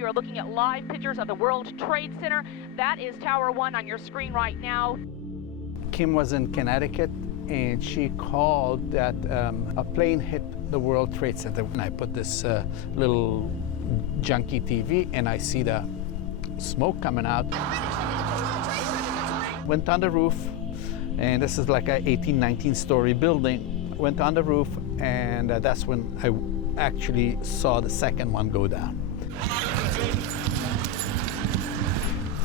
You are looking at live pictures of the World Trade Center. That is Tower 1 on your screen right now. Kim was in Connecticut, and she called that a plane hit the World Trade Center. And I put this little junky TV, and I see the smoke coming out. Went on the roof, and this is like a 19-story building. Went on the roof, and that's when I actually saw the second one go down.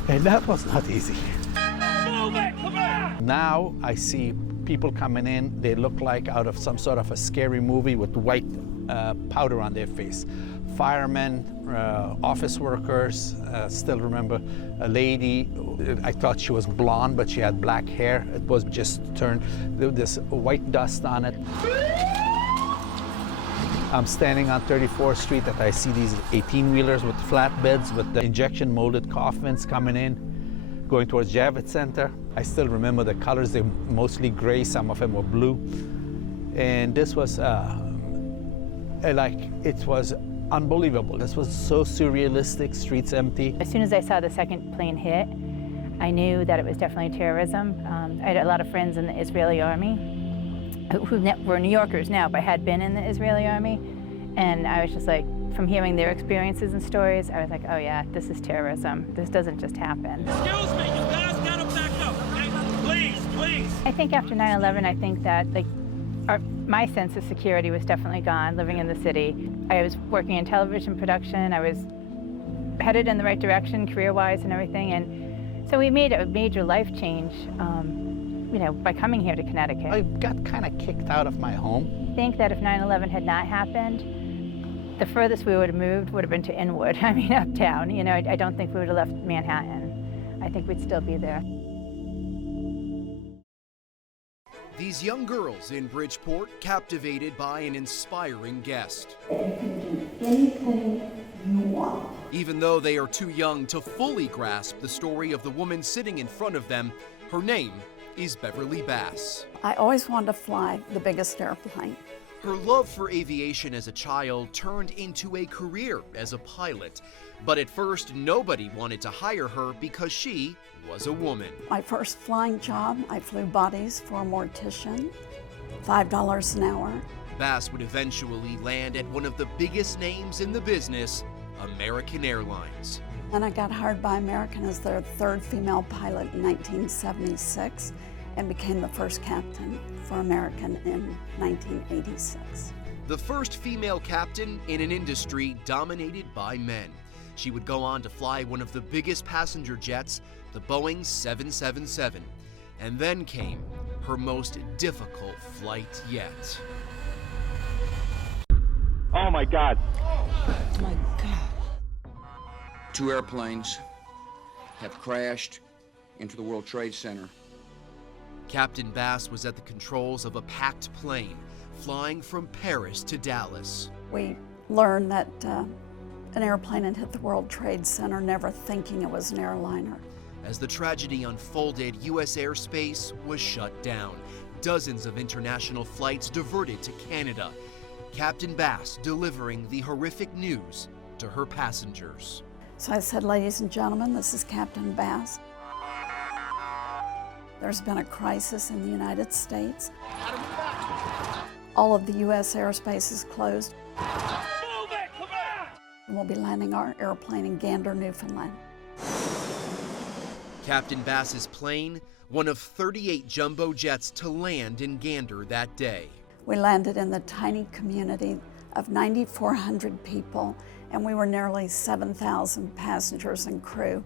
And that was not easy. Move it, come on! Now I see people coming in, they look like out of some sort of a scary movie with white powder on their face. Firemen, office workers, still remember a lady, I thought she was blonde, but she had black hair. It was just turned, this white dust on it. I'm standing on 34th Street and I see these 18-wheelers with flatbeds with the injection molded coffins coming in, going towards Javits Center. I still remember the colors, they were mostly gray, some of them were blue. And this was it was unbelievable. This was so surrealistic, streets empty. As soon as I saw the second plane hit, I knew that it was definitely terrorism. I had a lot of friends in the Israeli army who were New Yorkers now, but had been in the Israeli army. And I was just like, from hearing their experiences and stories, I was like, oh yeah, this is terrorism. This doesn't just happen. Excuse me, you guys gotta back up, okay? Please, please. I think after 9/11, I think that my sense of security was definitely gone living in the city. I was working in television production. I was headed in the right direction career-wise and everything. And so we made a major life change, by coming here to Connecticut. I got kind of kicked out of my home. I think that if 9/11 had not happened, the furthest we would have moved would have been to Inwood, uptown. I don't think we would have left Manhattan. I think we'd still be there. These young girls in Bridgeport captivated by an inspiring guest. You can do anything you want. Even though they are too young to fully grasp the story of the woman sitting in front of them, her name is Beverly Bass. I always wanted to fly the biggest airplane. Her love for aviation as a child turned into a career as a pilot. But at first, nobody wanted to hire her because she was a woman. My first flying job, I flew bodies for a mortician, $5 an hour. Bass would eventually land at one of the biggest names in the business, American Airlines. And I got hired by American as their third female pilot in 1976 and became the first captain for American in 1986. The first female captain in an industry dominated by men. She would go on to fly one of the biggest passenger jets, the Boeing 777. And then came her most difficult flight yet. Oh my God. Oh my God. 2 airplanes have crashed into the World Trade Center. Captain Bass was at the controls of a packed plane, flying from Paris to Dallas. We learned that an airplane had hit the World Trade Center, never thinking it was an airliner. As the tragedy unfolded, U.S. airspace was shut down. Dozens of international flights diverted to Canada. Captain Bass delivering the horrific news to her passengers. So I said, ladies and gentlemen, this is Captain Bass. There's been a crisis in the United States. All of the U.S. airspace is closed. Move it, come on! We'll be landing our airplane in Gander, Newfoundland. Captain Bass's plane, one of 38 jumbo jets to land in Gander that day. We landed in the tiny community of 9,400 people, and we were nearly 7,000 passengers and crew,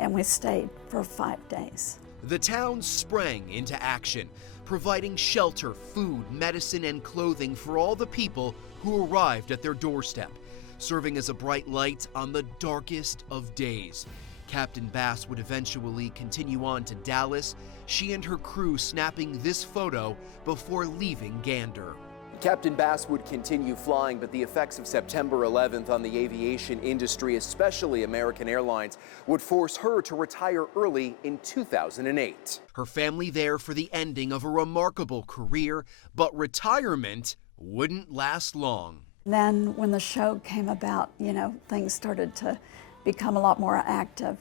and we stayed for 5 days. The town sprang into action, providing shelter, food, medicine, and clothing for all the people who arrived at their doorstep, serving as a bright light on the darkest of days. Captain Bass would eventually continue on to Dallas, she and her crew snapping this photo before leaving Gander. Captain Bass would continue flying, but the effects of September 11th on the aviation industry, especially American Airlines, would force her to retire early in 2008. Her family there for the ending of a remarkable career, but retirement wouldn't last long. Then when the show came about, things started to become a lot more active.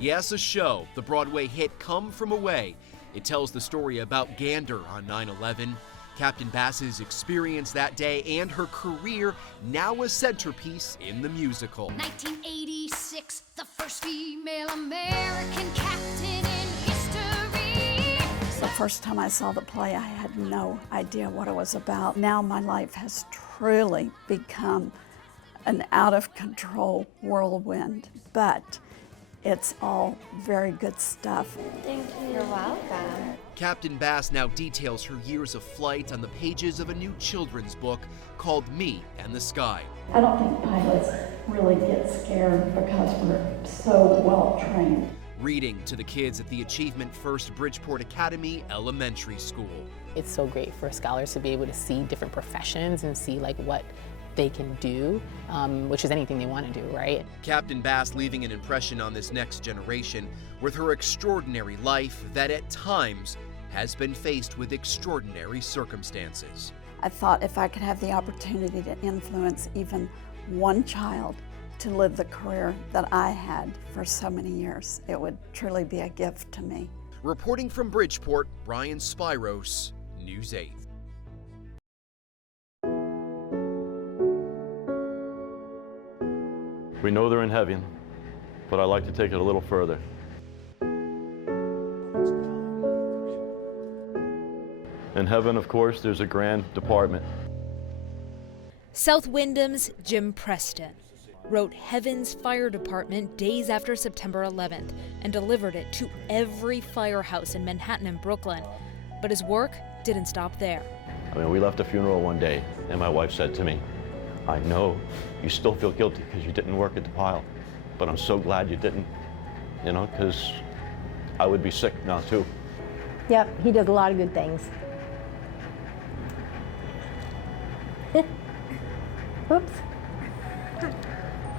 Yes, a show, the Broadway hit Come From Away. It tells the story about Gander on 9/11, Captain Bass's experience that day, and her career, now a centerpiece in the musical. 1986, the first female American captain in history. The first time I saw the play, I had no idea what it was about. Now my life has truly become an out-of-control whirlwind, but it's all very good stuff. Thank you. You're welcome. Captain Bass now details her years of flight on the pages of a new children's book called Me and the Sky. I don't think pilots really get scared because we're so well trained. Reading to the kids at the Achievement First Bridgeport Academy Elementary School. It's so great for scholars to be able to see different professions and see like what they can do, which is anything they want to do, right? Captain Bass leaving an impression on this next generation with her extraordinary life that at times has been faced with extraordinary circumstances. I thought if I could have the opportunity to influence even one child to live the career that I had for so many years, it would truly be a gift to me. Reporting from Bridgeport, Brian Spiros, News 8. We know they're in heaven, but I like to take it a little further. In heaven, of course, there's a grand department. South Wyndham's Jim Preston wrote Heaven's Fire Department days after September 11th and delivered it to every firehouse in Manhattan and Brooklyn. But his work didn't stop there. I mean, we left a funeral one day, and my wife said to me, I know you still feel guilty because you didn't work at the pile, but I'm so glad you didn't, because I would be sick now too. Yep, he does a lot of good things. Oops.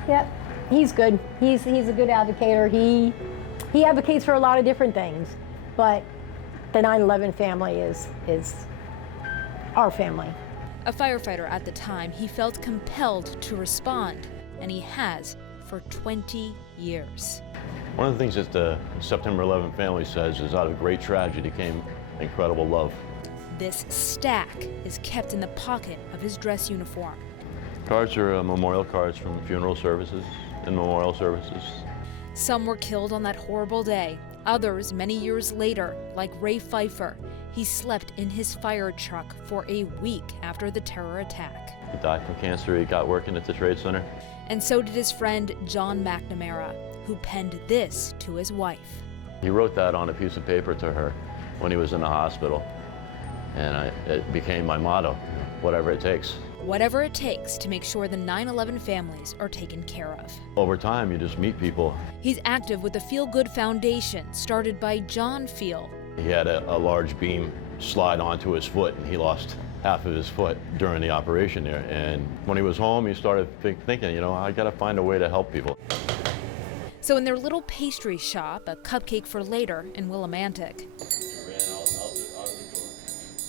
Yep, he's good. He's a good advocator. He advocates for a lot of different things, but the 9/11 family is our family. A firefighter at the time, he felt compelled to respond, and he has for 20 years. One of the things that the September 11 family says is out of great tragedy came incredible love. This stack is kept in the pocket of his dress uniform. Cards are memorial cards from funeral services and memorial services. Some were killed on that horrible day. Others, many years later, like Ray Pfeiffer, he slept in his fire truck for a week after the terror attack. He died from cancer. He got working at the Trade Center. And so did his friend John McNamara, who penned this to his wife. He wrote that on a piece of paper to her when he was in the hospital. And it became my motto, whatever it takes. Whatever it takes to make sure the 9/11 families are taken care of. Over time, you just meet people. He's active with the Feel Good Foundation, started by John Feel. He had a large beam slide onto his foot, and he lost half of his foot during the operation there. And when he was home, he started thinking, I gotta find a way to help people. So in their little pastry shop, a cupcake for later in Willimantic,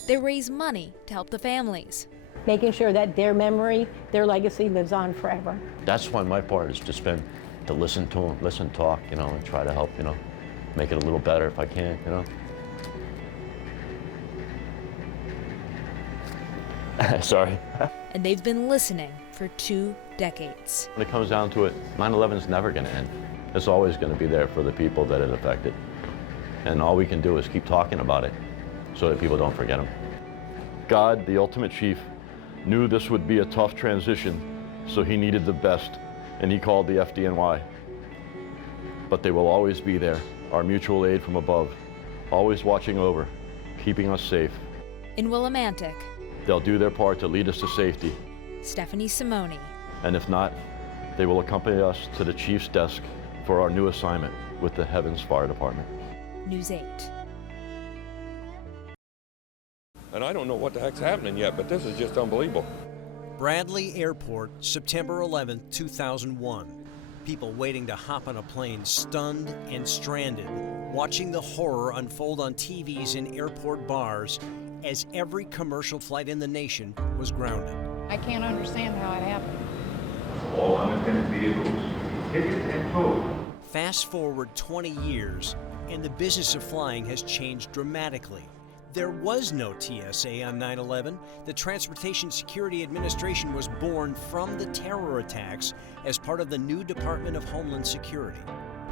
they raise money to help the families. Making sure that their memory, their legacy lives on forever. That's why my part is to listen to them, listen, talk, and try to help, make it a little better if I can, Sorry. And they've been listening for 2 decades. When it comes down to it, 9/11 is never going to end. It's always going to be there for the people that it affected. And all we can do is keep talking about it so that people don't forget them. God, the ultimate chief, knew this would be a tough transition, so he needed the best, and he called the FDNY. But they will always be there, our mutual aid from above, always watching over, keeping us safe. In Willimantic, they'll do their part to lead us to safety. Stephanie Simone. And if not, they will accompany us to the chief's desk for our new assignment with the Heavens Fire Department. News 8. And I don't know what the heck's happening yet, but this is just unbelievable. Bradley Airport, September 11, 2001. People waiting to hop on a plane stunned and stranded watching the horror unfold on TVs in airport bars as every commercial flight in the nation was grounded. I can't understand how it happened. All unattended vehicles, tickets and towed. Fast forward 20 years, and the business of flying has changed dramatically. There was no TSA on 9/11. The Transportation Security Administration was born from the terror attacks as part of the new Department of Homeland Security.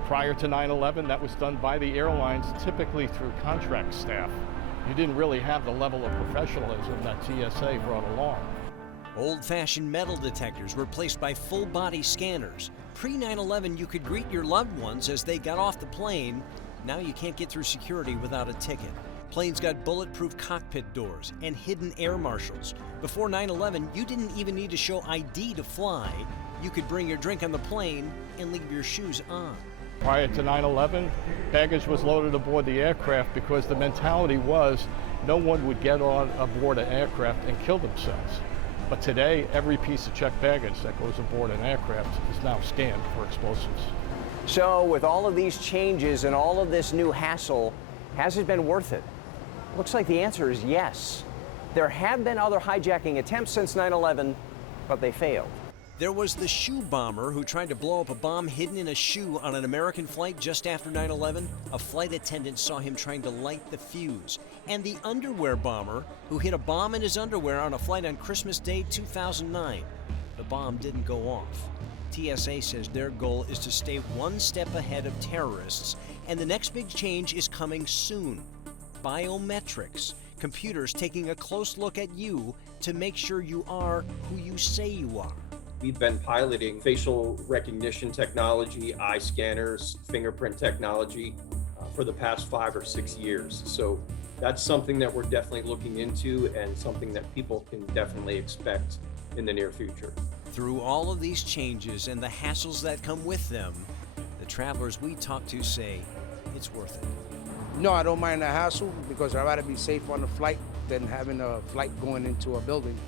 Prior to 9/11, that was done by the airlines, typically through contract staff. You didn't really have the level of professionalism that TSA brought along. Old-fashioned metal detectors were replaced by full-body scanners. Pre-9/11, you could greet your loved ones as they got off the plane. Now you can't get through security without a ticket. Planes got bulletproof cockpit doors and hidden air marshals. Before 9/11, you didn't even need to show ID to fly. You could bring your drink on the plane and leave your shoes on. Prior to 9/11, baggage was loaded aboard the aircraft because the mentality was no one would get on aboard an aircraft and kill themselves. But today, every piece of checked baggage that goes aboard an aircraft is now scanned for explosives. So with all of these changes and all of this new hassle, has it been worth it? Looks like the answer is yes. There have been other hijacking attempts since 9/11, but they failed. There was the shoe bomber who tried to blow up a bomb hidden in a shoe on an American flight just after 9/11. A flight attendant saw him trying to light the fuse. And the underwear bomber who hid a bomb in his underwear on a flight on Christmas Day 2009. The bomb didn't go off. TSA says their goal is to stay one step ahead of terrorists, and the next big change is coming soon. Biometrics, computers taking a close look at you to make sure you are who you say you are. We've been piloting facial recognition technology, eye scanners, fingerprint technology for the past 5 or 6 years. So that's something that we're definitely looking into and something that people can definitely expect in the near future. Through all of these changes and the hassles that come with them, the travelers we talk to say it's worth it. No, I don't mind the hassle because I'd rather be safe on the flight than having a flight going into a building.